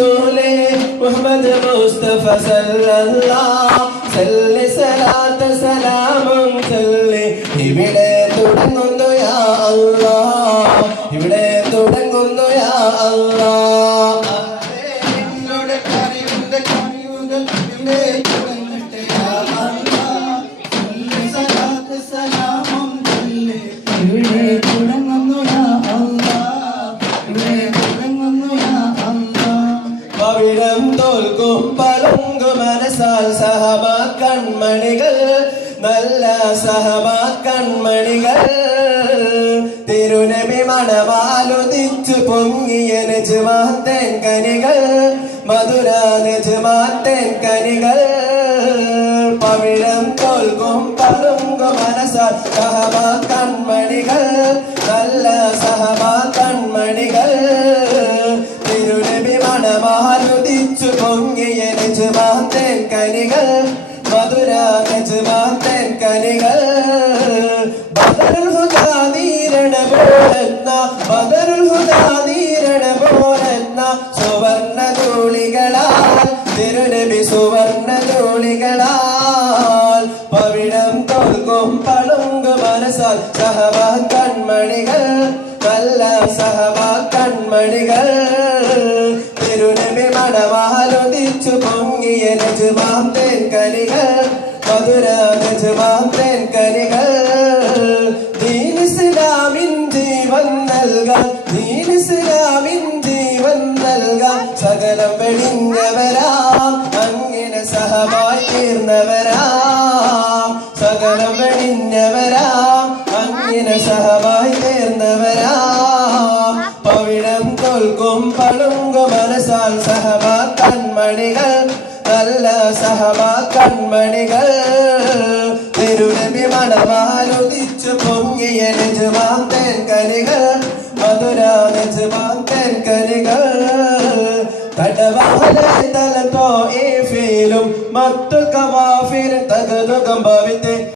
റസൂലേ മുഹമ്മദ് മുസ്തഫ സല്ലല്ലാഹു സല്ലി സലാത്ത് സലാമും ചൊല്ലി ഇവിടെ തുടങ്ങുന്നു യാ അല്ലാഹ് ഇവിടെ തുടങ്ങുന്നു യാ അല്ലാഹ് നിന്നോട് കറിയുണ്ട് കറിയുകൾ ഇവിടെ തുടങ്ങട്ടെ യാ അല്ലാഹ് സല്ലി സലാത്ത് സലാമും ചൊല്ലി ഇവിടെ തുടങ്ങുന്നു യാ അല്ലാഹ് ഇവിടെ തുടങ്ങുന്നു യാ അല്ലാഹ് പവിഴം തോൽക്കും പലങ്കു മനസ്സാൽ സഹബാ കൺമണികൾ നല്ല സഹബാ കൺമണികൾ തിരുനബി മണവാലുദിച്ചു പൊങ്ങിയ നജ്മാത്തേൻ കനികൾ മധുര നജ്മാത്തേൻ കനികൾ പവിഴം തോൽക്കും പലങ്കു മനസ്സാൽ സഹബാ കൺമണികൾ നല്ല സഹബാ കൺമണികൾ തിരുനബി മണവാലുദിച്ചു പൊങ്ങിയ നജ്മാത്തേൻ കനികൾ മധുര നജ്മാത്തേൻ കനികൾ ബദറുൽ ഹുദാ നീരണ പോലെന്ന ബദറുൽ ഹുദാ നീരണ പോലെന്ന സുവർണ്ണ ധൂളികളാൽ തിരുനബി സുവർണ്ണ ധൂളികളാൽ പവിഴം തോൽക്കും പളുങ്ക് മനസ്സാൽ സഹബാ കൺമണികൾ നല്ല സഹബാ കൺമണികൾ തിരുനബി മണവാലുദിച്ചു പൊങ്ങിയ നജ്മാത്തേൻ കനികൾ മധുര നജ്മാത്തേൻ കനികൾ ദീൻ ഇസ്ലാമിൻ ജീവൻ നൽകാൻ ദീൻ ഇസ്ലാമിൻ ജീവൻ നൽകാൻ സകലം വെടിഞ്ഞവരാം അങ്ങനെ സഹബായി തീർന്നവരാം സകലം വെടിഞ്ഞവരാം അങ്ങനെ സഹബായി തീർന്നവരാം പവിഴം തോൽക്കും പളുങ്കു മനസ്സാൽ സഹബാ കൺമണികൾ നല്ല സഹബാ കൺമണികൾ തിരുനബി മണവാലുദിച്ചു പൊങ്ങിയ നജ്മാത്തേൻ കനികൾ മധുര നജ്മാത്തേൻ കനികൾ തടവാലെ തലത്തോ ഈ ഫീലും മറ്റു കവാഫിർ തകതുകം ഭവിത്തെ